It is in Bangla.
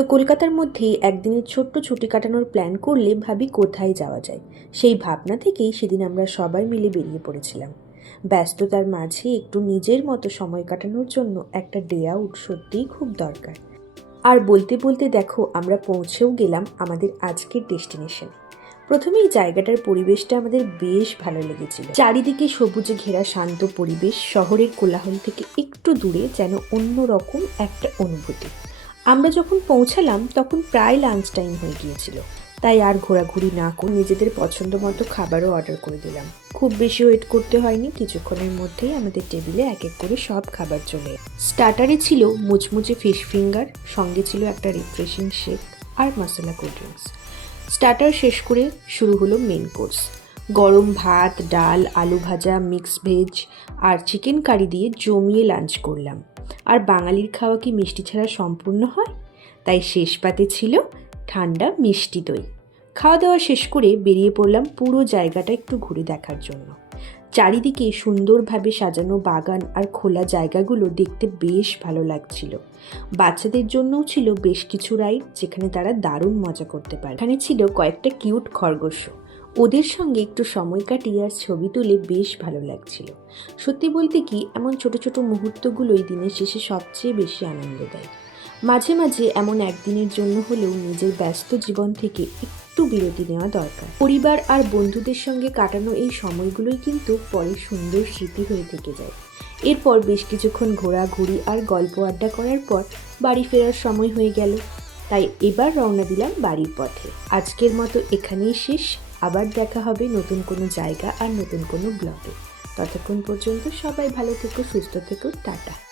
তো কলকাতার মধ্যেই একদিনের ছোট্ট ছুটি কাটানোর প্ল্যান করলে ভাবি কোথায় যাওয়া যায়। সেই ভাবনা থেকেই সেদিন আমরা সবাই মিলে বেরিয়ে পড়েছিলাম। ব্যস্ততার মাঝে একটু নিজের মতো সময় কাটানোর জন্য একটা ডে আউট সত্যিই খুব দরকার। আর বলতে বলতে দেখো আমরা পৌঁছেও গেলাম আমাদের আজকের ডেস্টিনেশনে। প্রথমেই জায়গাটার পরিবেশটা আমাদের বেশ ভালো লেগেছিল। চারিদিকে সবুজে ঘেরা শান্ত পরিবেশ, শহরের কোলাহল থেকে একটু দূরে, যেন অন্যরকম একটা অনুভূতি। আমরা যখন পৌঁছালাম তখন প্রায় লাঞ্চ টাইম হয়ে গিয়েছিল, তাই আর ঘোরাঘুরি না করে নিজেদের পছন্দ মতো খাবারও অর্ডার করে দিলাম। খুব বেশি ওয়েট করতে হয়নি, কিছুক্ষণের মধ্যেই আমাদের টেবিলে এক এক করে সব খাবার চলে। স্টার্টারে ছিল মুচমুচে ফিশ ফিঙ্গার, সঙ্গে ছিল একটা রিফ্রেশিং শেক আর মশলা কোল্ড ড্রিঙ্কস। স্টার্টার শেষ করে শুরু হলো মেন কোর্স। গরম ভাত, ডাল, আলু ভাজা, মিক্স ভেজ আর চিকেন কারি দিয়ে জমিয়ে লাঞ্চ করলাম। আর বাঙালির খাওয়া কি মিষ্টি ছাড়া সম্পূর্ণ হয়? তাই শেষ পাতে ছিল ঠান্ডা মিষ্টি দই। খাওয়া দাওয়া শেষ করে বেরিয়ে পড়লাম পুরো জায়গাটা একটু ঘুরে দেখার জন্য। চারিদিকে সুন্দরভাবে সাজানো বাগান আর খোলা জায়গাগুলো দেখতে বেশ ভালো লাগছিল। বাচ্চাদের জন্যও ছিল বেশ কিছু রাইড, যেখানে তারা দারুণ মজা করতে পারে। এখানে ছিল কয়েকটা কিউট খরগোশও। ওদের সঙ্গে একটু সময় কাটিয়ে আর ছবি তুলে বেশ ভালো লাগছিল। সত্যি বলতে কি, এমন ছোট ছোট মুহূর্তগুলোই দিনের শেষে সবচেয়ে বেশি আনন্দ দেয়। মাঝে মাঝে এমন একদিনের জন্য হলেও নিজের ব্যস্ত জীবন থেকে একটু বিরতি নেওয়া দরকার। পরিবার আর বন্ধুদের সঙ্গে কাটানো এই সময়গুলোই কিন্তু পরে সুন্দর স্মৃতি হয়ে থেকে যায়। এরপর বেশ কিছুক্ষণ ঘোরাঘুরি আর গল্প আড্ডা করার পর বাড়ি ফেরার সময় হয়ে গেল। তাই এবার রওনা দিলাম বাড়ির পথে। আজকের মতো এখানেই শেষ। আবার দেখা হবে নতুন কোনো জায়গা আর নতুন কোনো ব্লগে। ততক্ষণ পর্যন্ত সবাই ভালো থেকো, সুস্থ থেকো, টাটা।